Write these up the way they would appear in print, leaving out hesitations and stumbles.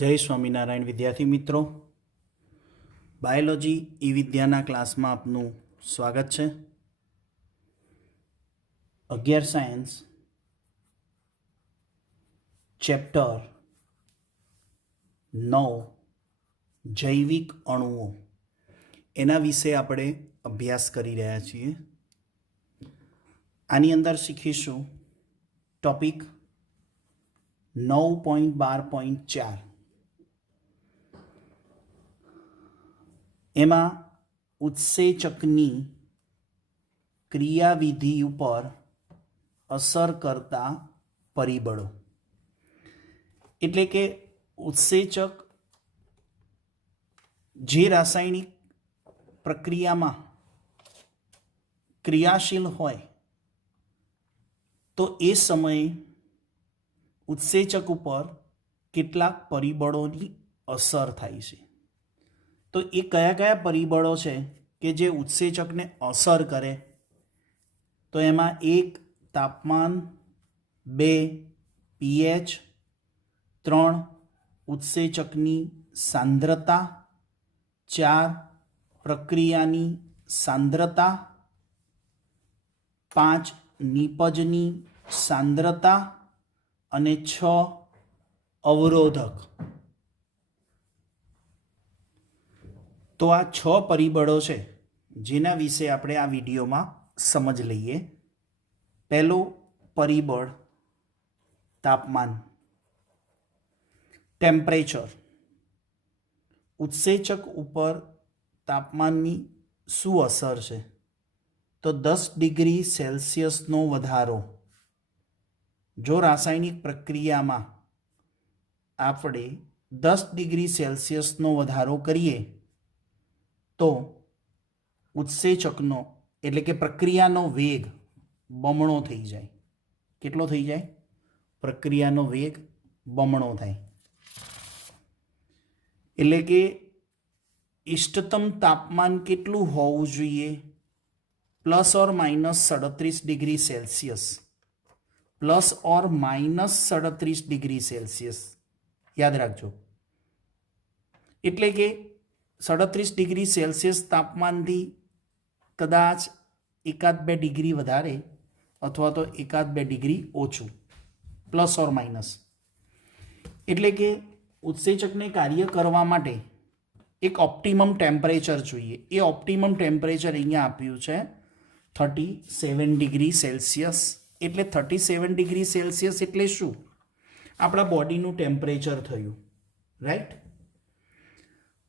જય સ્વામિનારાયણ વિદ્યાર્થી મિત્રો, બાયોલોજી ઈ વિદ્યાના ક્લાસમાં આપનું સ્વાગત છે. 11 સાયન્સ ચેપ્ટર 9 જૈવિક અણુઓ એના વિશે આપણે અભ્યાસ કરી રહ્યા છીએ. આની અંદર શીખીશું ટોપિક 9.12.4. એમાં ઉત્સેચકની ક્રિયાવિધિ ઉપર અસર કરતા પરિબળો, એટલે કે ઉત્સેચક જે રાસાયણિક પ્રક્રિયામાં ક્રિયાશીલ હોય તો એ સમયે ઉત્સેચક ઉપર કેટલાક પરિબળોની અસર થાય છે. તો એ કયા કયા પરિબળો છે કે જે ઉત્સેચકને અસર કરે? તો એમાં 1 તાપમાન, 2 pH, 3 ઉત્સેચકની સાંદ્રતા, 4 પ્રક્રિયાની સાંદ્રતા, 5 નિપજની સાંદ્રતા અને 6 અવરોધક. તો આ 6 પરિબળો છે જેના વિશે આપણે આ વિડીયોમાં સમજ લઈએ. પહેલું પરિબળ તાપમાન, ટેમ્પરેચર. ઉત્સેચક ઉપર તાપમાનની શું અસર છે? તો 10 ડિગ્રી સેલ્સિયસનો વધારો. જો રાસાયણિક પ્રક્રિયામાં આપણે 10 ડિગ્રી સેલ્સિયસનો વધારો કરીએ તો ઉત્સેચકનો એટલે કે પ્રક્રિયાનો વેગ બમણો થઈ જાય. કેટલો થઈ જાય? પ્રક્રિયાનો વેગ બમણો થાય. એટલે કે ઇષ્ટતમ તાપમાન કેટલું હોવું જોઈએ? ±37 ડિગ્રી સેલ્સિયસ. ±37 ડિગ્રી સેલ્સિયસ યાદ રાખજો. એટલે કે 37 ડિગ્રી સેલ્સિયસ તાપમાનથી કદાચ 1-2 ડિગ્રી વધારે અથવા તો 1-2 ડિગ્રી ઓછું, પ્લસ ઓર માઇનસ. એટલે કે ઉત્સેચકને કાર્ય કરવા માટે એક ઓપ્ટિમમ ટેમ્પરેચર જોઈએ. એ ઓપ્ટિમમ ટેમ્પરેચર અહીંયા આપ્યું છે 37 ડિગ્રી સેલ્સિયસ. એટલે 37 ડિગ્રી સેલ્સિયસ એટલે શું? આપણા બોડીનું ટેમ્પરેચર થયું, રાઈટ?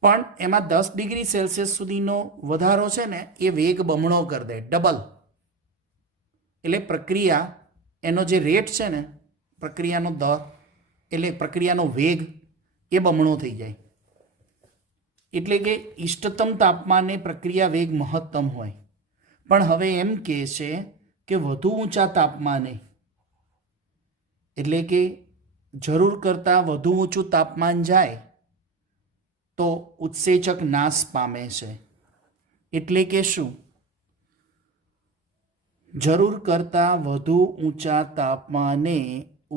પણ એમાં 10 ડિગ્રી સેલ્સિયસ સુધીનો વધારો છે ને એ વેગ બમણો કરી દે, ડબલ. એટલે પ્રક્રિયા એનો જે રેટ છે ને, પ્રક્રિયાનો દર એટલે પ્રક્રિયાનો વેગ એ બમણો થઈ જાય. એટલે કે ઇષ્ટતમ તાપમાને પ્રક્રિયા વેગ મહત્તમ હોય. પણ હવે એમ કહે છે કે વધુ ઊંચા તાપમાને, એટલે કે જરૂર કરતાં વધુ ઊંચું તાપમાન જાય તો ઉત્સેચક નાશ પામે છે. એટલે કે શું? જરૂર કરતાં વધુ ઊંચા તાપમાને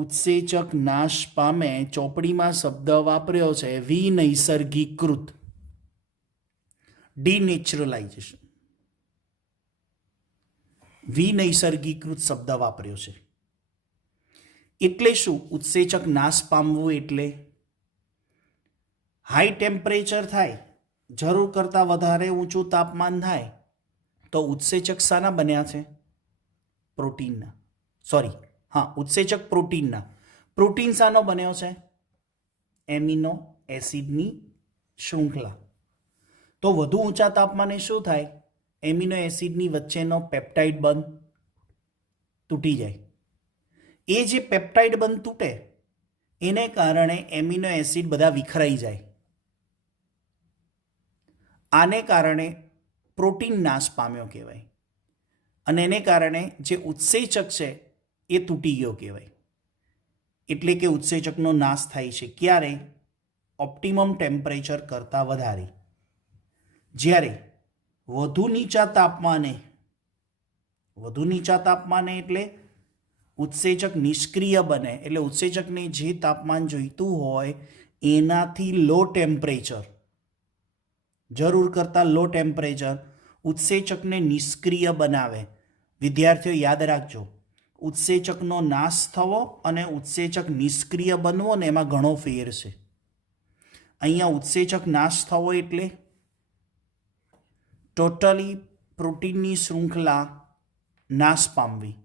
ઉત્સેચક નાશ પામે. ચોપડીમાં શબ્દ વાપર્યો છે વિનૈસર્ગીકૃત, ડીનેચરલાઇઝેશન. વિનૈસર્ગીકૃત શબ્દ વાપર્યો છે. એટલે શું? ઉત્સેચક નાશ પામવું એટલે હાઈ ટેમ્પરેચર થાય, જરૂર કરતાં વધારે ઊંચું તાપમાન થાય તો ઉત્સેચક શાના બન્યા છે? પ્રોટીનના. ઉત્સેચક પ્રોટીનના. પ્રોટીન શાનો બન્યો છે? એમિનો એસિડની શૃંખલા. તો વધુ ઊંચા તાપમાને શું થાય? એમિનો એસિડની વચ્ચેનો પેપ્ટાઇડ બંધ તૂટી જાય. એ જે પેપ્ટાઇડ બંધ તૂટે એને કારણે એમિનો એસિડ બધા વિખરાઈ જાય. આને કારણે પ્રોટીન નાશ પામ્યો કહેવાય. અને એને કારણે જે ઉત્સેચક છે એ તૂટી ગયો કહેવાય. એટલે કે ઉત્સેચકનો નાશ થાય છે. ક્યારે? ઓપ્ટિમમ ટેમ્પરેચર કરતાં વધારે. જ્યારે વધુ નીચા તાપમાને એટલે ઉત્સેચક નિષ્ક્રિય બને, એટલે ઉત્સેચકને જે તાપમાન જોઈતું હોય એનાથી લો ટેમ્પરેચર, જરૂર કરતાં લો ટેમ્પરેચર ઉત્સેચકને નિષ્ક્રિય બનાવે. વિદ્યાર્થીઓ યાદ રાખજો, ઉત્સેચકનો નાશ થવો અને ઉત્સેચક નિષ્ક્રિય બનવો ને એમાં ઘણો ફેર છે. અહીંયા ઉત્સેચક નાશ થવો એટલે ટોટલી પ્રોટીનની શૃંખલા નાશ પામવી,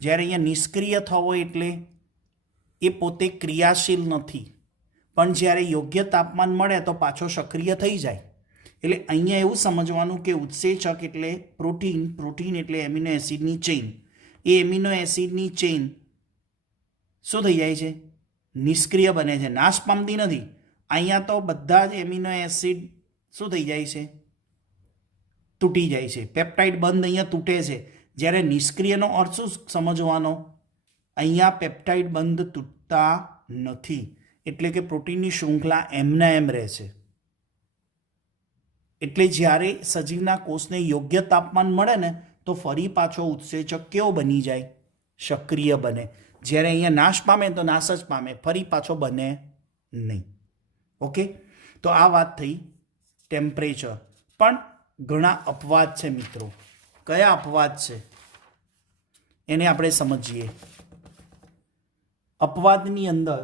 જ્યારે અહીંયા નિષ્ક્રિય થવો એટલે એ પોતે ક્રિયાશીલ નથી, પણ જ્યારે યોગ્ય તાપમાન મળે તો પાછો સક્રિય થઈ જાય. એટલે અહીંયા એવું સમજવાનું કે ઉત્સેચક એટલે પ્રોટીન, પ્રોટીન એટલે એમિનો એસિડની ચેઇન. એ એમિનો એસિડની ચેઇન શું થઈ જાય છે? નિષ્ક્રિય બને છે, નાશ પામતી નથી. અહીંયા તો બધા જ એમિનો એસિડ શું થઈ જાય છે? તૂટી જાય છે. પેપ્ટાઇડ બંધ અહીંયા તૂટે છે. જ્યારે નિષ્ક્રિયનો અર્થ શું સમજવાનો? અહીંયા પેપ્ટાઇડ બંધ તૂટતા નથી, એટલે કે પ્રોટીનની શૃંખલા એમના એમ રહે છે. એટલે જ્યારે સજીવના કોષને યોગ્ય તાપમાન મળે ને તો ફરી પાછો ઉત્સેચક કેવો બની જાય? સક્રિય બને. જ્યારે અહીંયા નાશ પામે તો નાશ જ પામે, ફરી પાછો બને નહીં. ઓકે, તો આ વાત થઈ ટેમ્પરેચર. પણ ઘણા અપવાદ છે મિત્રો. કયા અપવાદ છે એને આપણે સમજીએ. અપવાદની અંદર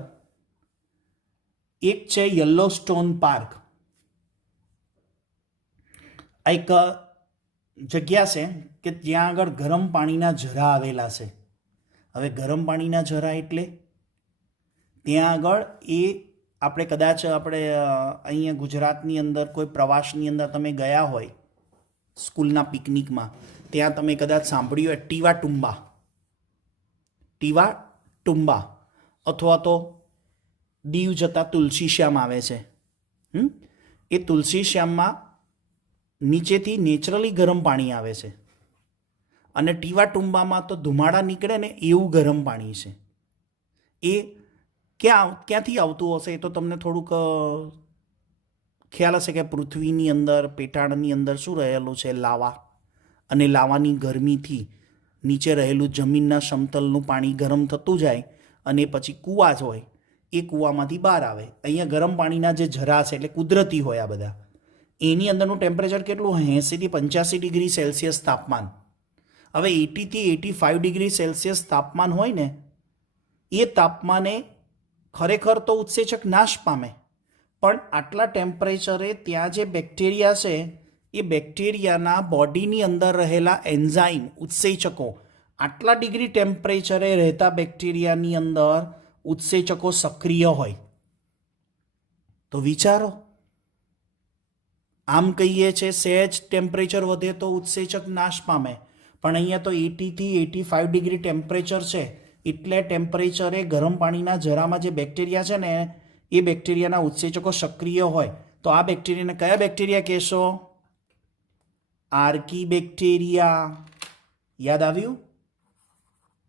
એક છે યલોસ્ટોન પાર્ક. આ એક જગ્યા છે કે જ્યાં આગળ ગરમ પાણીના ઝરા આવેલા છે. હવે ગરમ પાણીના ઝરા એટલે ત્યાં આગળ એ આપણે કદાચ અહીંયા ગુજરાતની અંદર કોઈ પ્રવાસની અંદર તમે ગયા હોય સ્કૂલના પિકનિકમાં, ત્યાં તમે કદાચ સાંભળ્યું હોય ટીવા ટુંબા અથવા તો દીવ જતા તુલસી શ્યામ આવે છે. એ તુલસી શ્યામમાં નીચેથી નેચરલી ગરમ પાણી આવે છે અને ટીવા ટુંબામાં તો ધુમાડા નીકળે ને એવું ગરમ પાણી છે. એ ક્યાંથી આવતું હશે એ તો તમને થોડુંક ખ્યાલ હશે કે પૃથ્વીની અંદર પેટાળની અંદર શું રહેલું છે? લાવા. અને લાવાની ગરમીથી નીચે રહેલું જમીનના સમતલનું પાણી ગરમ થતું જાય અને પછી કૂવા જ હોય એ કૂવામાંથી બહાર આવે. અહીંયા ગરમ પાણીના જે ઝરા છે એટલે કુદરતી હોય આ બધા, એની અંદરનું ટેમ્પરેચર કેટલું? 80 થી 85 ડિગ્રી સેલ્સિયસ તાપમાન. હવે 80 થી 85 ડિગ્રી સેલ્સિયસ તાપમાન હોય ને એ તાપમાને ખરેખર તો ઉત્સેચક નાશ પામે, પણ આટલા ટેમ્પરેચરે ત્યાં જે બેક્ટેરિયા છે એ બેક્ટેરિયાના બોડીની અંદર રહેલા એન્ઝાઇમ ઉત્સેચકો, આટલા ડિગ્રી ટેમ્પરેચરે રહેતા બેક્ટેરિયાની અંદર ઉત્સેચકો સક્રિય હોય. તો વિચારો, આમ કહીએ છે સહેજ ટેમ્પરેચર વધે તો ઉત્સેચક નાશ પામે, પણ અહીંયા તો 80 થી 85 ડિગ્રી ટેમ્પરેચર છે. એટલે ટેમ્પરેચરે ગરમ પાણીના જરામાં જે બેક્ટેરિયા છે ને એ બેક્ટેરિયાના ઉત્સેચકો સક્રિય હોય. તો આ બેક્ટેરિયાને કયા બેક્ટેરિયા કહેશો? આર્કી બેક્ટેરિયા. યાદ આવ્યું?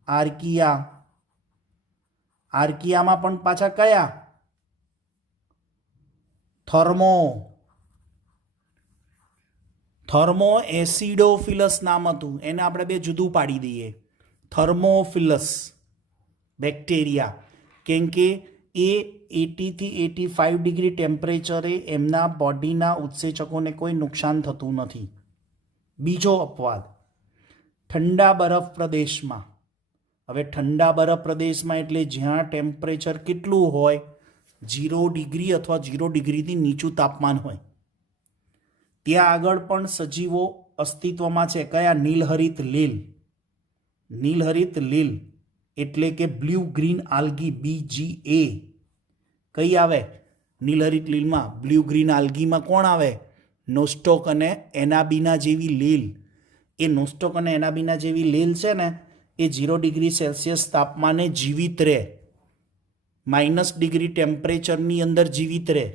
આર્કિયા. આર્કિયામાં પણ પાછા કયા? થર્મો એસિડોફિલસ નામ હતું, એને આપણે બે જુદું પાડી દઈએ. થર્મોફિલસ બેક્ટેરિયા, કેમ કે એ 80 થી 85 ડિગ્રી ટેમ્પરેચરે એમના બોડીના ઉત્સેચકોને કોઈ નુકસાન થતું નથી. બીજો અપવાદ, ઠંડા બરફ પ્રદેશમાં. હવે ઠંડા બરફ પ્રદેશમાં એટલે જ્યાં ટેમ્પરેચર કેટલું હોય? 0 ડિગ્રી અથવા 0 ડિગ્રીથી નીચું તાપમાન હોય. ત્યાં આગળ પણ સજીવો અસ્તિત્વમાં છે. કયા? નીલહરિત લીલ. નીલહરિત લીલ એટલે કે બ્લુ ગ્રીન આલ્ગી, BGA. કઈ આવે નીલહરિત લીલમાં? બ્લુ ગ્રીન આલ્ગીમાં કોણ આવે? નોસ્ટોક અને એનાબીના જેવી લીલ. એ નોસ્ટોક અને એનાબીના જેવી લીલ છે ને એ 0 ડિગ્રી સેલ્સિયસ તાપમાને જીવિત રહે, -ડિગ્રી ટેમ્પરેચરની અંદર જીવિત રહે.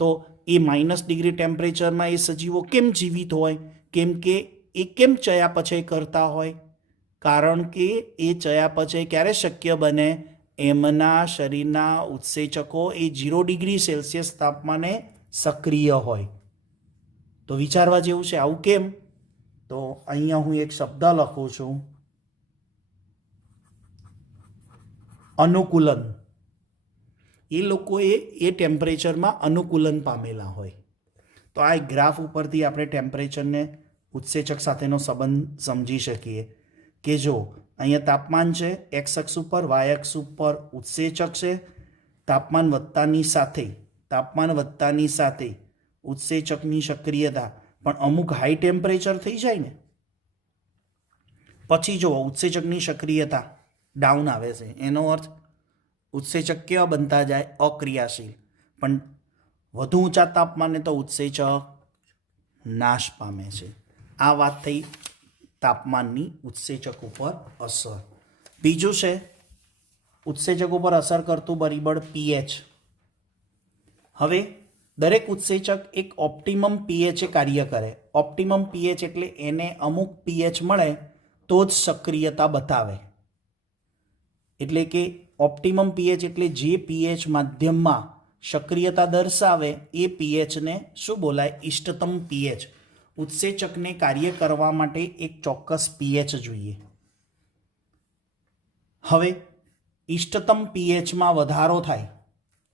તો એ -ડિગ્રી ટેમ્પરેચરમાં એ સજીવો કેમ જીવિત હોય? કેમ કે એ કેમ ચયાપચય કરતા હોય? કારણ કે એ ચયાપચય ક્યારે શક્ય બને? એમના શરીરના ઉત્સેચકો એ 0 ડિગ્રી સેલ્સિયસ તાપમાને સક્રિય હોય. તો વિચારવા જેવું છે. આવું કેમ? તો અહીંયા હું એક શબ્દ લખું છું, અનુકૂલન. એ લોકોએ એ ટેમ્પરેચરમાં અનુકૂલન પામેલા હોય. તો આ એક ગ્રાફ ઉપરથી આપણે ટેમ્પરેચરને ઉત્સેચક સાથેનો સંબંધ સમજી શકીએ કે જો અહીંયા તાપમાન છે, એક્સ અક્ષ ઉપર, વાય અક્ષ ઉપર ઉત્સેચક છે. તાપમાન વધતાની સાથે ઉત્સેચકની સક્રિયતા પણ અમુક હાઈ ટેમ્પરેચર થઈ જાય ને પછી જુઓ ઉત્સેચકની સક્રિયતા ડાઉન આવે છે. એનો અર્થ ઉત્સેચક કેવા બનતા જાય? અક્રિયાશીલ. પણ વધુ ઊંચા તાપમાને તો ઉત્સેચક નાશ પામે છે. આ વાત થઈ તાપમાનની ઉત્સેચક ઉપર અસર. બીજું છે ઉત્સેચક ઉપર અસર કરતું પરિબળ પીએચ. હવે દરેક ઉત્સેચક એક ઓપ્ટિમમ પીએચે કાર્ય કરે. ઓપ્ટિમમ પીએચ એટલે એને અમુક પીએચ મળે તો જ સક્રિયતા બતાવે. એટલે કે ઓપ્ટિમમ પીએચ એટલે જે પીએચ માધ્યમમાં સક્રિયતા દર્શાવે એ પીએચને શું બોલાય? ઇષ્ટતમ પીએચ. ઉત્સેચકને કાર્ય કરવા માટે એક ચોક્કસ પીએચ જોઈએ. હવે ઇષ્ટતમ પીએચમાં વધારો થાય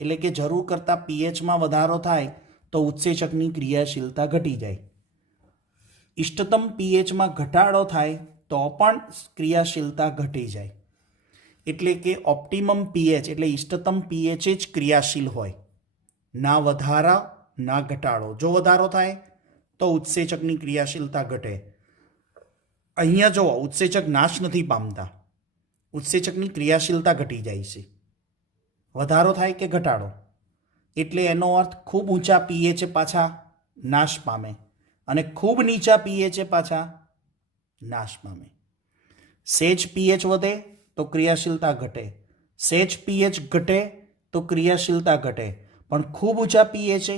એટલે કે જરૂર કરતાં પીએચમાં વધારો થાય તો ઉત્સેચકની ક્રિયાશીલતા ઘટી જાય. ઇષ્ટતમ પીએચમાં ઘટાડો થાય તો પણ ક્રિયાશીલતા ઘટી જાય. એટલે કે ઓપ્ટિમમ પીએચ એટલે ઇષ્ટતમ પીએચ જ ક્રિયાશીલ હોય, ના વધારા ના ઘટાડો. જો વધારો થાય તો ઉત્સેચકની ક્રિયાશીલતા ઘટે. અહીંયા જુઓ ઉત્સેચક નાશ નથી પામતા, ઉત્સેચકની ક્રિયાશીલતા ઘટી જાય છે. વધારો થાય કે ઘટાડો એટલે એનો અર્થ ખૂબ ઊંચા પીએચે પાછા નાશ પામે અને ખૂબ નીચા પીએચે પાછા નાશ પામે. સેજ પીએચ વધે તો ક્રિયાશીલતા ઘટે, સેજ પીએચ ઘટે તો ક્રિયાશીલતા ઘટે, પણ ખૂબ ઊંચા પીએચે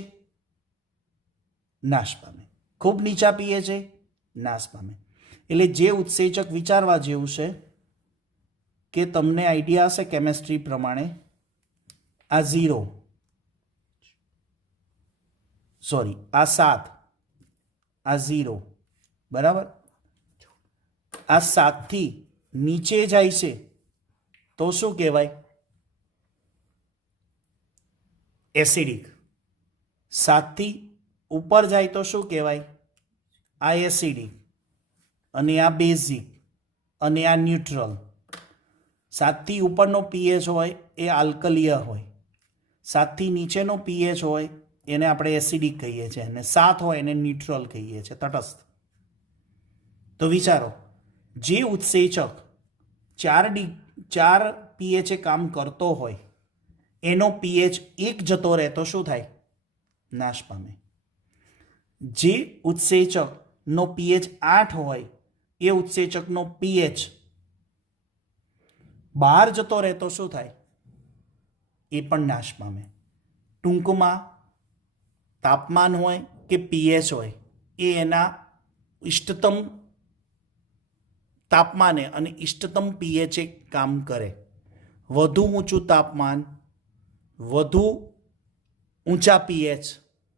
નાશ પામે, ખૂબ નીચા પીએચે નાશ પામે. એટલે જે ઉત્સેચક વિચારવા જેવું છે કે તમને આઈડિયા હશે કેમેસ્ટ્રી પ્રમાણે, આ 0 સોરી આ 7 આ 0 બરાબર, આ 7 થી નીચે જાય છે તો શું કહેવાય? એસિડિક. 7 થી ઉપર જાય તો શું કહેવાય? આ એસિડિક અને આ બેઝિક અને આ ન્યુટ્રલ. 7 થી ઉપરનો પીએચ હોય એ આલ્કલીય હોય, 7 થી નીચેનો પીએચ હોય એને આપણે એસિડિક કહીએ છીએ અને 7 હોય એને ન્યુટ્રલ કહીએ છીએ, તટસ્થ. તો વિચારો જે ઉત્સેચક 4 પીએચે કામ કરતો હોય એનો પીએચ 1 જતો રહે તો શું થાય? નાશ પામે. જે ઉત્સેચકનો પીએચ 8 હોય એ ઉત્સેચકનો પીએચ 12 જતો રહે તો શું થાય? એ પણ નાશ પામે. ટૂંકમાં તાપમાન હોય કે પીએચ હોય એ એના ઇષ્ટતમ તાપમાને અને ઇષ્ટતમ પીએચે કામ કરે. વધુ ઊંચું તાપમાન, વધુ ઊંચા પીએચ,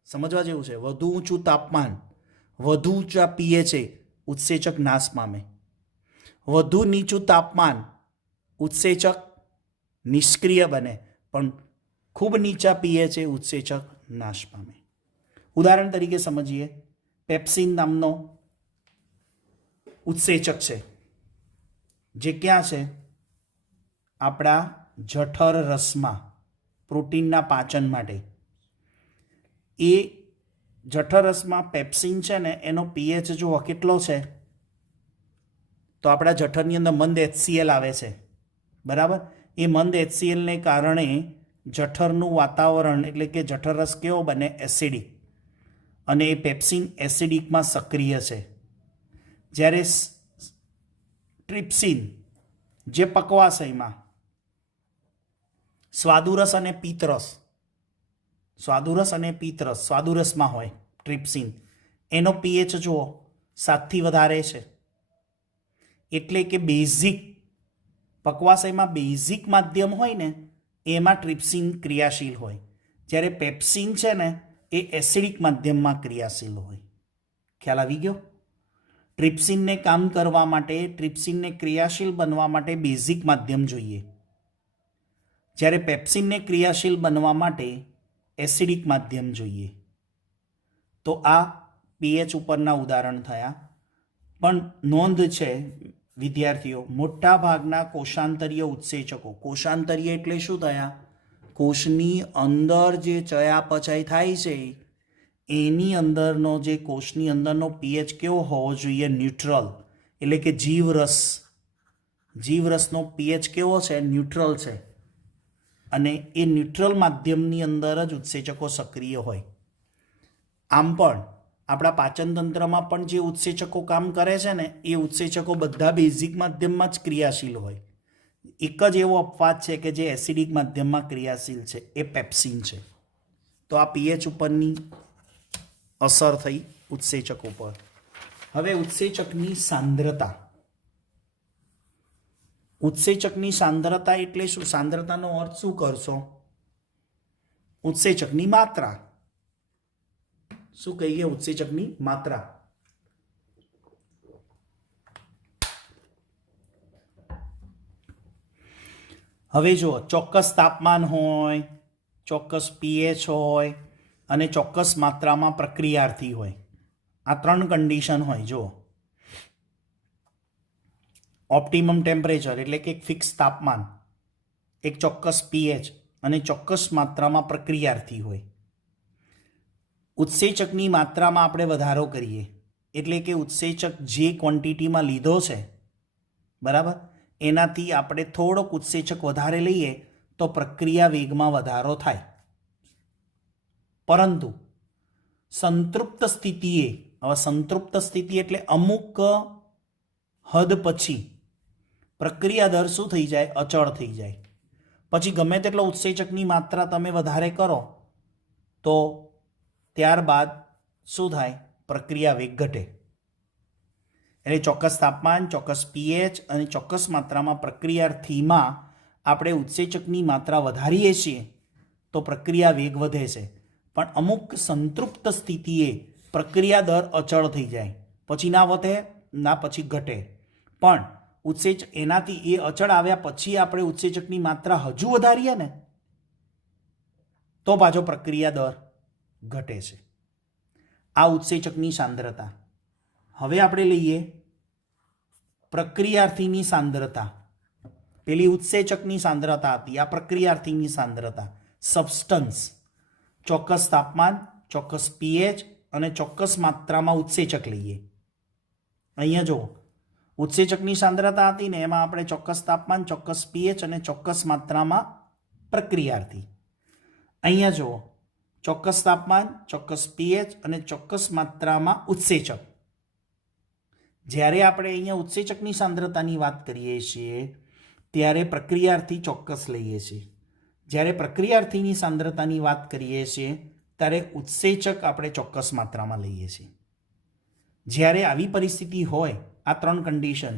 સમજવા જેવું છે, વધુ ઊંચું તાપમાન, વધુ ઊંચા પીએચે ઉત્સેચક નાશ પામે. વધુ નીચું તાપમાન ઉત્સેચક નિષ્ક્રિય બને, પણ ખૂબ નીચા પીએચે ઉત્સેચક નાશ પામે. ઉદાહરણ તરીકે સમજીએ, પેપ્સિન નામનો ઉત્સેચક છે જે ક્યાં છે? આપણા જઠર રસમાં, પ્રોટીનના પાચન માટે. એ જઠર રસમાં પેપ્સિન છે ને એનો પીએચ જુઓ કેટલો છે? તો આપણા જઠરની અંદર મંદ HCl આવે છે બરાબર. એ મંદ HClને કારણે જઠરનું વાતાવરણ એટલે કે જઠરરસ કેવો બને? એસિડિક. અને એ પેપ્સિન એસિડિકમાં સક્રિય છે. જ્યારે ટ્રિપ્સિન જે પકવાશયમાં સ્વાદુરસ અને પિત્તરસ, સ્વાદુરસમાં હોય ટ્રિપ્સિન, એનો પીએચ જુઓ 7 થી વધારે છે. એટલે કે બેઝિક પકવાશયમાં બેઝિક માધ્યમ હોય ને એમાં ટ્રિપ્સિન ક્રિયાશીલ હોય, જ્યારે પેપ્સિન છે ને એ એસિડિક માધ્યમમાં ક્રિયાશીલ હોય. ખ્યાલ આવી ગયો? ટ્રિપ્સિનને કામ કરવા માટે, ટ્રિપ્સિનને ક્રિયાશીલ બનવા માટે બેઝિક માધ્યમ જોઈએ. જ્યારે પેપ્સિનને ક્રિયાશીલ બનવા માટે એસિડિક માધ્યમ જોઈએ. તો આ પીએચ ઉપરના ઉદાહરણ થયા. પણ નોંધ છે વિદ્યાર્થીઓ, મોટા ભાગના કોષાંતરીય ઉત્સેચકો, કોષાંતરીય એટલે શું થયા? કોષની અંદર જે ચયાપચય થાય છે એની અંદરનો જે કોષની અંદરનો પીએચ કેવો હોવો જોઈએ? ન્યુટ્રલ. એટલે કે જીવરસનો પીએચ કેવો છે? ન્યુટ્રલ છે. અને એ ન્યુટ્રલ માધ્યમની અંદર જ ઉત્સેચકો સક્રિય હોય. આમ પણ આપણા પાચન તંત્રમાં પણ જે ઉત્સેચકો કામ કરે છે ને એ ઉત્સેચકો બધા બેઝિક માધ્યમમાં જ ક્રિયાશીલ હોય. એક જ એવો અપવાદ છે કે જે એસિડિક માધ્યમમાં ક્રિયાશીલ છે, એ પેપ્સિન છે. તો આ પીએચ ઉપરની અસર થઈ ઉત્સેચકો પર. હવે ઉત્સેચકની સાંદ્રતા. ઉત્સેચકની સાંદ્રતા એટલે શું? સાંદ્રતાનો અર્થ શું કરશો? ઉત્સેચકની માત્રા. શું કહીએ? ઉત્સેચકની માત્રા. હવે જુઓ, ચોક્કસ તાપમાન હોય, ચોક્કસ પીએચ હોય અને ચોક્કસ માત્રામાં પ્રક્રિયાર્થી હોય. આ 3 કન્ડિશન હોય. જુઓ, ઓપ્ટિમમ ટેમ્પરેચર એટલે કે એક ફિક્સ તાપમાન, એક ચોક્કસ પીએચ અને ચોક્કસ માત્રામાં પ્રક્રિયાર્થી હોય. ઉત્સેચકની માત્રામાં આપણે વધારો કરીએ એટલે કે ઉત્સેચક જે ક્વોન્ટિટીમાં લીધો છે, બરાબર, એનાથી આપણે થોડોક ઉત્સેચક વધારે લઈએ તો પ્રક્રિયા વેગમાં વધારો થાય. પરંતુ સંતૃપ્ત સ્થિતિએ, હવે સંતૃપ્ત સ્થિતિ એટલે અમુક હદ પછી પ્રક્રિયા દર શું થઈ જાય? અચળ થઈ જાય. પછી ગમે તેટલો ઉત્સેચકની માત્રા તમે વધારે કરો તો ત્યારબાદ શું થાય? પ્રક્રિયા વેગ ઘટે. એટલે ચોક્કસ તાપમાન, ચોક્કસ પીએચ અને ચોક્કસ માત્રામાં પ્રક્રિયાર્થીમાં આપણે ઉત્સેચકની માત્રા વધારીએ છીએ તો પ્રક્રિયા વેગ વધે છે. પણ અમુક સંતૃપ્ત સ્થિતિએ પ્રક્રિયા દર અચળ થઈ જાય, પછી ના વધે ના પછી ઘટે. પણ એનાથી એ અચળ આવ્યા પછી આપણે ઉત્સેચકની માત્રા હજુ વધારીએ ને તો પાછો પ્રક્રિયા દર ઘટે છે. આ ઉત્સેચકની સાંદ્રતા. હવે આપણે લઈએ પ્રક્રિયાર્થીની સાંદ્રતા. પેલી ઉત્સેચકની સાંદ્રતા હતી, આ પ્રક્રિયાર્થીની સાંદ્રતા. સબસ્ટન્સ, ચોક્કસ તાપમાન, ચોક્કસ પીએચ અને ચોક્કસ માત્રામાં ઉત્સેચક લઈએ. અહીંયા જુઓ, ઉત્સેચકની સાંદ્રતા હતી ને એમાં આપણે ચોક્કસ તાપમાન, ચોક્કસ પીએચ અને ચોક્કસ માત્રામાં પ્રક્રિયાર્થી. અહીંયા જુઓ, ચોક્કસ તાપમાન, ચોક્કસ પીએચ અને ચોક્કસ માત્રામાં ઉત્સેચક. જ્યારે આપણે અહીંયા ઉત્સેચકની સાંદ્રતાની વાત કરીએ છીએ ત્યારે પ્રક્રિયાર્થી ચોક્કસ લઈએ છીએ. જ્યારે પ્રક્રિયાર્થીની સાંદ્રતાની વાત કરીએ છીએ ત્યારે ઉત્સેચક આપણે ચોક્કસ માત્રામાં લઈએ છીએ. જ્યારે આવી પરિસ્થિતિ હોય, આ 3 કન્ડિશન,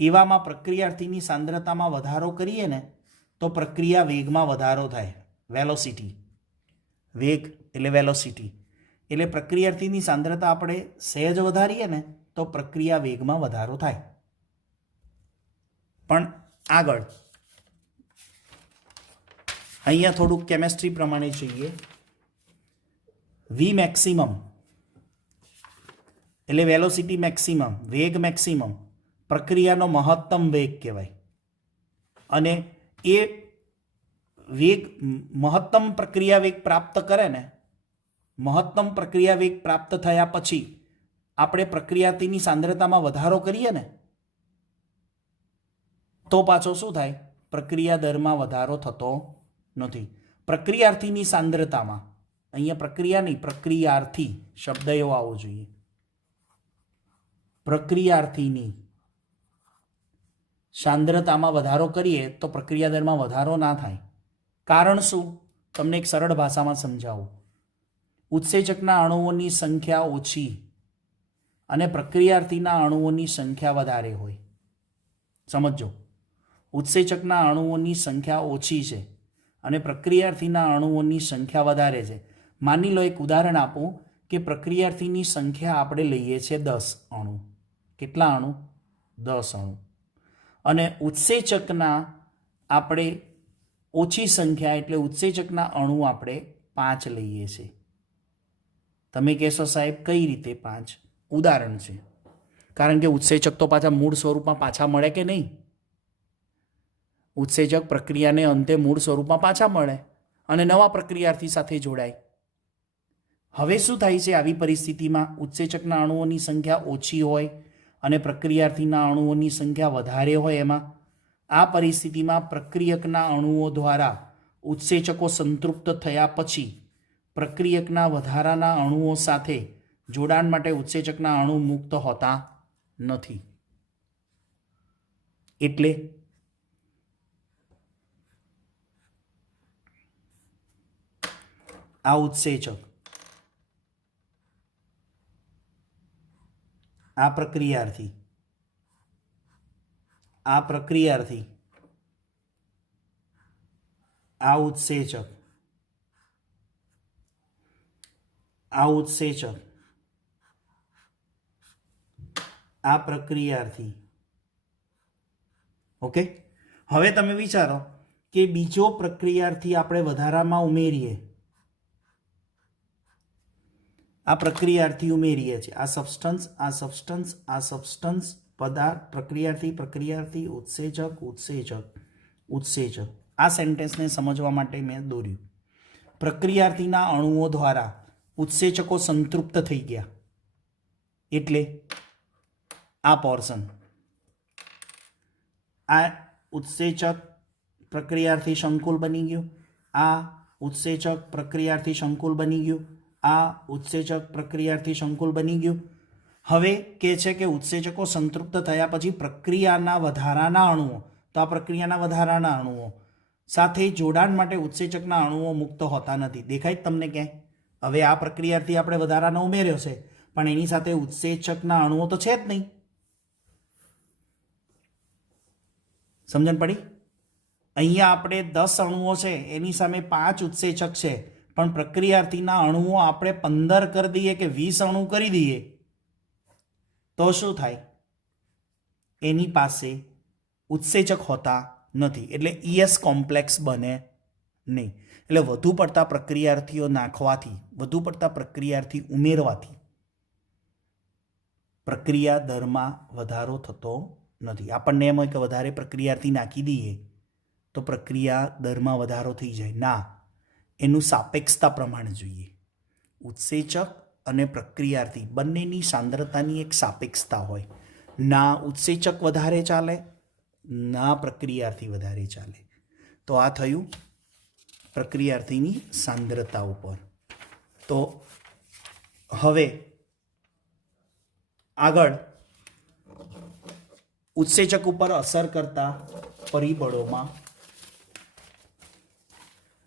એવામાં પ્રક્રિયાર્થીની સાંદ્રતામાં વધારો કરીએ ને તો પ્રક્રિયા વેગમાં વધારો થાય. વેલોસિટી, વેગ એટલે વેલોસિટી. એટલે પ્રક્રિયાર્થીની સાંદ્રતા આપણે સહેજ વધારીએ ને તો પ્રક્રિયા વેગમાં વધારો થાય. પણ આગળ અહીંયા થોડુંક કેમેસ્ટ્રી પ્રમાણે જોઈએ. વી મેક્સિમમ એટલે વેલોસિટી મેક્સિમમ, વેગ મેક્સિમમ, પ્રક્રિયાનો મહત્તમ વેગ કહેવાય. અને એ વેગ મહત્તમ પ્રક્રિયા વેગ પ્રાપ્ત કરે ને, મહત્તમ પ્રક્રિયા વેગ પ્રાપ્ત થયા પછી આપણે પ્રક્રિયાર્થીની સાંદ્રતામાં વધારો કરીએ ને તો પાછો શું થાય? પ્રક્રિયા દરમાં વધારો થતો નથી. પ્રક્રિયાર્થીની સાંદ્રતામાં, અહીંયા પ્રક્રિયા નહીં, પ્રક્રિયાર્થી શબ્દ એવો આવવો જોઈએ. પ્રક્રિયાર્થીની સાંદ્રતામાં વધારો કરીએ તો પ્રક્રિયા દરમાં વધારો ના થાય. કારણ શું? તમને એક સરળ ભાષામાં સમજાવું. ઉત્સેચકના અણુઓની સંખ્યા ઓછી અને પ્રક્રિયાર્થીના અણુઓની સંખ્યા વધારે હોય. સમજો, ઉત્સેચકના અણુઓની સંખ્યા ઓછી છે અને પ્રક્રિયાર્થીના અણુઓની સંખ્યા વધારે છે. માની લો, એક ઉદાહરણ આપું કે પ્રક્રિયાર્થીની સંખ્યા આપણે લઈએ છીએ 10 અણુ. કેટલા અણુ? 10 અણુ. અને ઉત્સેચકના આપણે ઓછી સંખ્યા એટલે ઉત્સેચકના અણુ આપણે 5 લઈએ છીએ. તમે કહેશો સાહેબ કઈ રીતે 5? ઉદાહરણ છે, કારણ કે ઉત્સેચક તો પાછા મૂળ સ્વરૂપમાં પાછા મળે કે નહીં? ઉત્સેચક પ્રક્રિયાને અંતે મૂળ સ્વરૂપમાં પાછા મળે અને નવા પ્રક્રિયાર્થી સાથે જોડાય. હવે શું થાય છે આવી પરિસ્થિતિમાં? ઉત્સેચકના અણુઓની સંખ્યા ઓછી હોય અને પ્રક્રિયાર્થીના અણુઓની સંખ્યા વધારે હોય. એમાં આ પરિસ્થિતિમાં પ્રક્રિયકના અણુઓ દ્વારા ઉત્સેચકો સંતૃપ્ત થયા પછી પ્રક્રિયકના વધારાના અણુઓ સાથે જોડાણ માટે ઉત્સેચકના અણુ મુક્ત હોતા નથી. એટલે આ ઉત્સેચક આ પ્રક્રિયાર્થી આ ઉત્સેચક આ પ્રક્રિયાર્થી. ઓકે, હવે તમે વિચારો કે બીજો પ્રક્રિયાર્થી આપણે વધારામાં ઉમેરીએ. આ પ્રક્રિયાર્થી ઉમેરીએ છીએ. આ સબસ્ટન્સ પદાર્થ પ્રક્રિયાર્થી ઉત્સેચક. આ સેન્ટેન્સને સમજવા માટે મેં દોર્યું. પ્રક્રિયાર્થીના અણુઓ દ્વારા ઉત્સેચકો સંતૃપ્ત થઈ ગયા એટલે આ પોર્શન, આ ઉત્સેચક પ્રક્રિયાર્થી સંકુલ બની ગયું, આ ઉત્સેચક પ્રક્રિયાર્થી સંકુલ બની ગયું, આ ઉત્સેચક પ્રક્રિયાર્થી સંકુલ બની ગયું. હવે કહે છે કે ઉત્સેચકો સંતૃપ્ત થયા પછી પ્રક્રિયાના વધારાના અણુઓ, તો આ પ્રક્રિયાના વધારાના અણુઓ સાથે જોડાણ માટે ઉત્સેચકના અણુઓ મુક્ત હોતા નથી. દેખાય જ તમને ક્યાંય? હવે આ પ્રક્રિયાથી આપણે વધારાનો ઉમેર્યો છે પણ એની સાથે ઉત્સેચકના અણુઓ તો છે જ નહીં. સમજણ પડી? અહીંયા આપણે 10 અણુઓ છે, એની સામે 5 ઉત્સેચક છે, પણ પ્રક્રિયાર્થીના અણુઓ આપણે 15 કરી દઈએ કે 20 અણુ કરી દઈએ તો શું થાય? એની પાસે ઉત્સેચક હોતા નથી, એટલે ES કોમ્પ્લેક્સ બને નહીં. એટલે વધુ પડતા પ્રક્રિયાર્થીઓ નાખવાથી, વધુ પડતા પ્રક્રિયાર્થી ઉમેરવાથી પ્રક્રિયા દરમાં વધારો થતો નથી. આપણને એમ હોય કે વધારે પ્રક્રિયાર્થી નાખી દઈએ તો પ્રક્રિયા દરમાં વધારો થઈ જાય. ના, એનું સાપેક્ષતા પ્રમાણ જોઈએ. ઉત્સેચક અને પ્રક્રિયાર્થી બંનેની સાંદ્રતાની એક સાપેક્ષતા હોય. ના ઉત્સેચક વધારે ચાલે, ના પ્રક્રિયાર્થી વધારે ચાલે. તો આ થયું પ્રક્રિયાર્થીની સાંદ્રતા ઉપર. તો હવે આગળ ઉત્સેચક ઉપર અસર કરતા પરિબળોમાં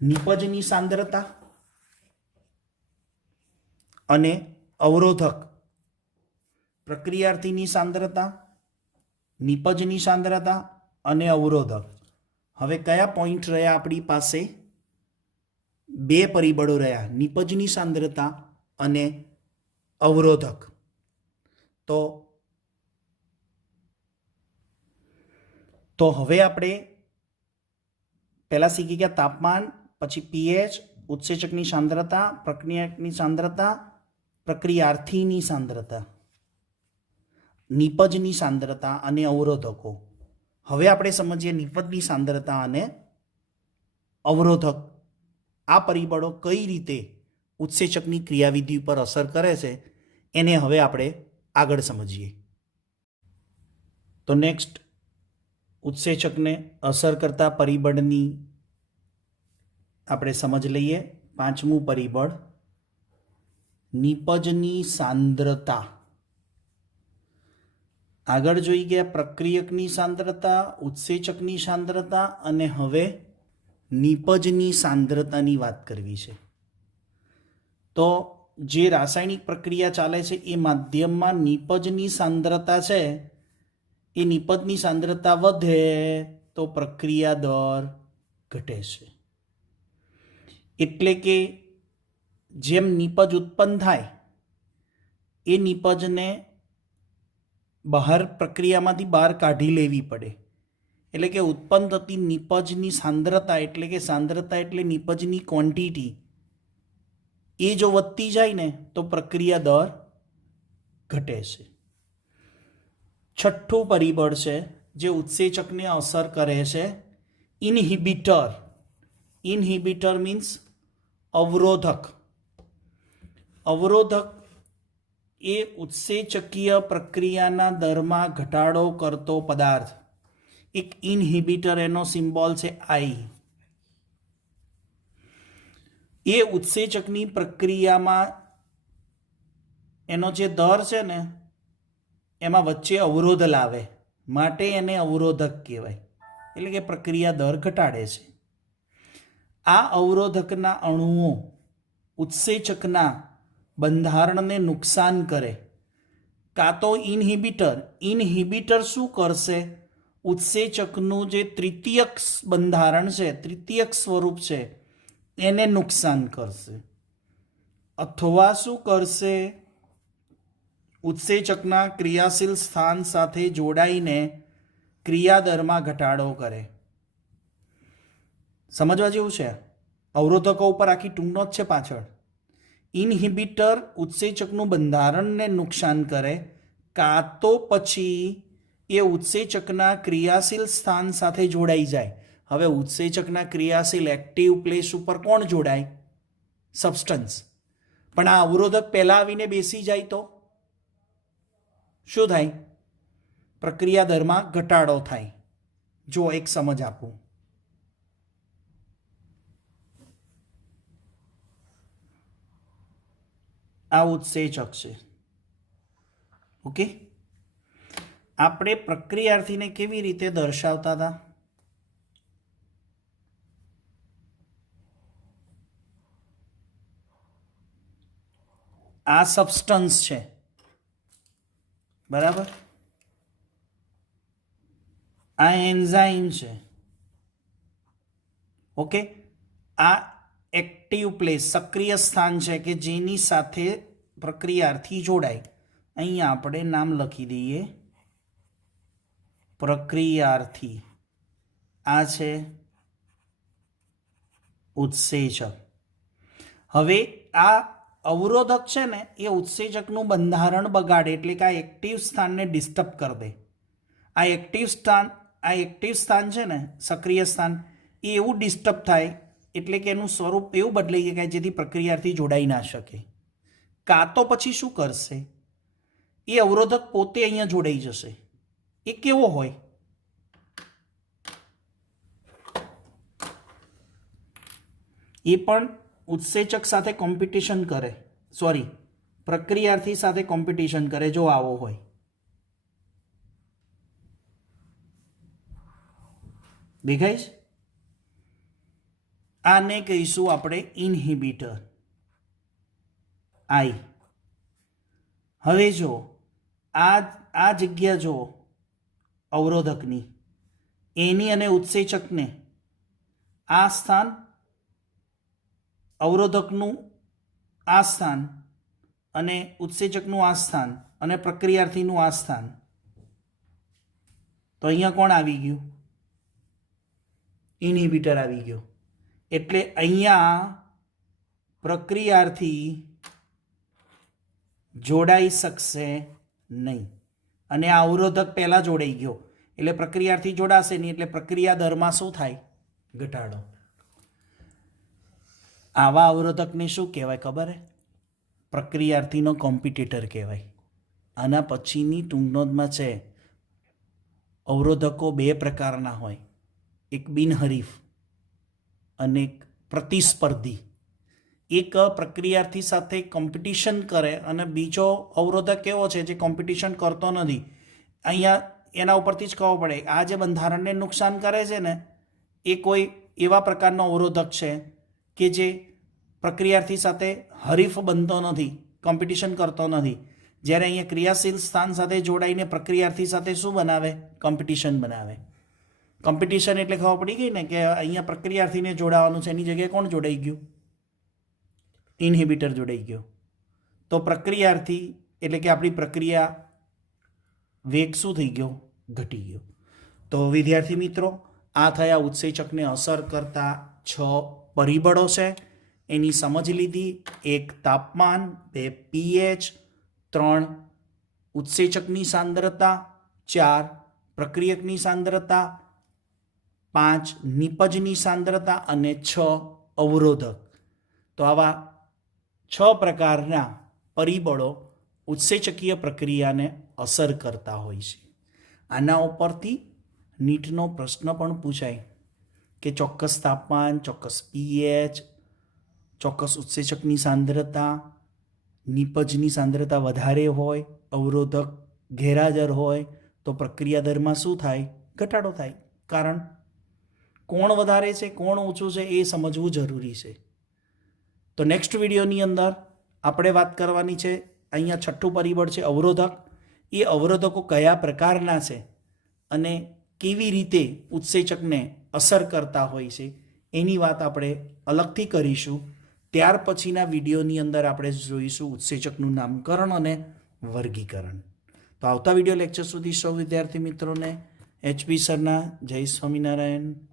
નિપજની સાંદ્રતા અને અવરોધક પ્રક્રિયાર્થીની સાંદ્રતા, નિપજની સાંદ્રતા અને અવરોધક. હવે કયા પોઈન્ટ રહ્યા આપણી પાસે? 2 પરિબળો રહ્યા, નિપજની સાંદ્રતા અને અવરોધક. તો હવે આપણે પહેલાં શીખી ગયા તાપમાન, પછી pH, ઉત્સેચકની સાંદ્રતા, પ્રક્રિયકની સાંદ્રતા, પ્રક્રિયાર્થીની સાંદ્રતા, નિપજની સાંદ્રતા અને અવરોધકો. હવે આપણે સમજીએ નિપજની સાંદ્રતા અને અવરોધક. આ પરિબળો કઈ રીતે ઉત્સેચકની ક્રિયાવિધિ પર અસર કરે છે એને હવે આપણે આગળ સમજીએ. તો નેક્સ્ટ ઉત્સેચકને અસર કરતા પરિબળની આપણે સમજ લઈએ. 5મું પરિબળ નિપજની સાંદ્રતા. આગળ જોઈ ગયા પ્રક્રિયકની સાંદ્રતા, ઉત્સેચકની સાંદ્રતા અને હવે નિપજની સાંદ્રતાની વાત કરવી છે. તો જે રાસાયણિક પ્રક્રિયા ચાલે છે એ માધ્યમમાં નિપજની સાંદ્રતા છે, એ નિપજની સાંદ્રતા વધે તો પ્રક્રિયા દર ઘટે છે. એટલે કે જેમ નિપજ ઉત્પન્ન થાય એ નિપજને બહાર પ્રક્રિયામાંથી બહાર કાઢી લેવી પડે. એટલે કે ઉત્પન્ન થતી નિપજની સાંદ્રતા એટલે કે સાંદ્રતા એટલે નિપજની ક્વોન્ટિટી એ જો વધતી જાય ને તો પ્રક્રિયા દર ઘટે છે. છઠ્ઠું પરિબળ છે જે ઉત્સેચકને અસર કરે છે ઇનહિબિટર. ઇનહિબિટર મીન્સ અવરોધક. અવરોધક એ ઉત્સેચકીય પ્રક્રિયાના દરમાં ઘટાડો કરતો પદાર્થ. એક ઇનહિબિટર એનો સિમ્બોલ છે આઈ. એ ઉત્સેચકની પ્રક્રિયામાં એનો જે દર છે ને એમાં વચ્ચે અવરોધ લાવે માટે એને અવરોધક કહેવાય. એટલે કે પ્રક્રિયા દર ઘટાડે છે. આ અવરોધકના અણુઓ ઉત્સેચકના બંધારણને નુકસાન કરે. કાં તો ઇનહિબિટર શું કરશે? ઉત્સેચકનું જે તૃતીયક બંધારણ છે, તૃતીયક સ્વરૂપ છે એને નુકસાન કરશે. અથવા શું કરશે? ઉત્સેચકના ક્રિયાશીલ સ્થાન સાથે જોડાઈને ક્રિયાદરમાં ઘટાડો કરે. સમજવા જેવું છે. અવરોધકો ઉપર આખી ટૂંકનો જ છે પાછળ. ઇનહિબિટર ઉત્સેચકનું બંધારણને નુકસાન કરે, કાં તો પછી એ ઉત્સેચકના ક્રિયાશીલ સ્થાન સાથે જોડાઈ જાય. હવે ઉત્સેચકના ક્રિયાશીલ એક્ટિવ પ્લેસ ઉપર કોણ જોડાય? સબસ્ટન્સ. પણ આ અવરોધક પહેલાં આવીને બેસી જાય તો શું થાય? પ્રક્રિયા દરમાં ઘટાડો થાય. જો એક સમજ આપું. આ ઉત્સેચક છે. ઓકે, આપણે પ્રક્રિયાર્થીને કેવી રીતે દર્શાવતા હતા? આ સબસ્ટન્સ છે, બરાબર? આ એન્ઝાઇમ છે. ઓકે, આ એક્ટિવ પ્લેસ સક્રિય સ્થાન છે કે જેની સાથે પ્રક્રિયાર્થી જોડાય. અહીંયા આપણે નામ લખી દઈએ પ્રક્રિયાર્થી. આ છે ઉત્સેચક. હવે આ અવરોધક છે ને એ ઉત્સેચકનું બંધારણ બગાડે એટલે કે આ એક્ટિવ સ્થાનને ડિસ્ટર્બ કરી દે. આ એક્ટિવ સ્થાન છે ને સક્રિય સ્થાન એ એવું ડિસ્ટર્બ થાય એટલે કે એનું સ્વરૂપ એવું બદલાઈ જાય જેથી પ્રક્રિયાથી જોડાઈ ના શકે. કાં તો પછી શું કરશે? એ અવરોધક પોતે અહીંયા જોડાઈ જશે. એ કેવો હોય? એ પણ ઉત્સેચક સાથે કોમ્પિટિશન કરે, સોરી પ્રક્રિયાર્થી સાથે કોમ્પિટિશન કરે જો આવો હોય. દેખાય છે? આને કહીશું આપણે ઇનહિબિટર આઈ. હવે જો આ જગ્યા જો અવરોધકની, એની અને ઉત્સેચકને આ સ્થાન, અવરોધકનું આ સ્થાન અને ઉત્સેચકનું આ સ્થાન અને પ્રક્રિયાર્થીનું આ સ્થાન. તો અહીંયા કોણ આવી ગયું? ઇનહિબિટર આવી ગયો. એટલે અહીંયા પ્રક્રિયાર્થી જોડાઈ શકશે નહીં. અને આ અવરોધક પહેલાં જોડાઈ ગયો એટલે પ્રક્રિયાર્થી જોડાશે નહીં એટલે પ્રક્રિયા દરમાં શું થાય? ઘટાડો. આવા અવરોધકને શું કહેવાય ખબર હે? પ્રક્રિયાર્થીનો કોમ્પિટિટર કહેવાય. આના પછીની ટૂંકનોંધમાં છે અવરોધકો બે પ્રકારના હોય, એક બિનહરીફ અને એક પ્રતિસ્પર્ધી. એક પ્રક્રિયાર્થી સાથે કોમ્પિટિશન કરે અને બીજો અવરોધક એવો છે જે કોમ્પિટિશન કરતો નથી. અહીંયા એના ઉપરથી જ ખબર પડે આ જે બંધારણને નુકસાન કરે છે ને એ કોઈ એવા પ્રકારનો અવરોધક છે કે જે પ્રક્રિયાર્થી સાથે હરીફ બનતો નથી, કોમ્પિટિશન કરતો નથી. જ્યારે અહીંયા ક્રિયાશીલ સ્થાન સાથે જોડાઈને પ્રક્રિયાર્થી સાથે શું બનાવે? કોમ્પિટિશન બનાવે. કોમ્પિટિશન એટલે ખબર પડી ગઈ ને કે અહીંયા પ્રક્રિયાર્થીને જોડાવાનું છે, એની જગ્યાએ કોણ જોડાઈ ગયું? ઇનહિબિટર જોડાઈ ગયો. તો પ્રક્રિયાર્થી એટલે કે આપણી પ્રક્રિયા વેગ શું થઈ ગયો? ઘટી ગયો. તો વિદ્યાર્થી મિત્રો, આ થયા ઉત્સેચકને અસર કરતા 6 પરિબળો છે, એની સમજ લીધી. 1 તાપમાન, 2 pH, 3 ઉત્સેચકની સાંદ્રતા, 4 પ્રક્રિયકની સાંદ્રતા, 5 નિપજની સાંદ્રતા અને 6 અવરોધક. તો આવા 6 પ્રકારના પરિબળો ઉત્સેચકીય પ્રક્રિયાને અસર કરતા હોય છે. આના ઉપરથી નીટનો પ્રશ્ન પણ પૂછાય કે ચોક્કસ તાપમાન, ચોક્કસ pH, ચોક્કસ ઉત્સેચકની સાંદ્રતા, નિપજની સાંદ્રતા વધારે હોય, અવરોધક ગેરહાજર હોય તો પ્રક્રિયા દરમાં શું થાય? ઘટાડો થાય. કારણ કોણ વધારે છે, કોણ ઓછું છે એ સમજવું જરૂરી છે. તો નેક્સ્ટ વિડીયોની અંદર આપણે વાત કરવાની છે, અહીંયા 6થું પરિબળ છે અવરોધક. એ અવરોધકો કયા પ્રકારના છે અને કેવી રીતે ઉત્સેચકને અસર કરતા હોય છે એની વાત આપણે અલગથી કરીશું. ત્યાર પછીના વિડીયોની અંદર આપણે જોઈશું ઉત્સેચકનું નામકરણ અને વર્ગીકરણ. તો આવતા વિડીયો લેક્ચર સુધી સૌ વિદ્યાર્થી મિત્રોને HP સરના જય સ્વામિનારાયણ.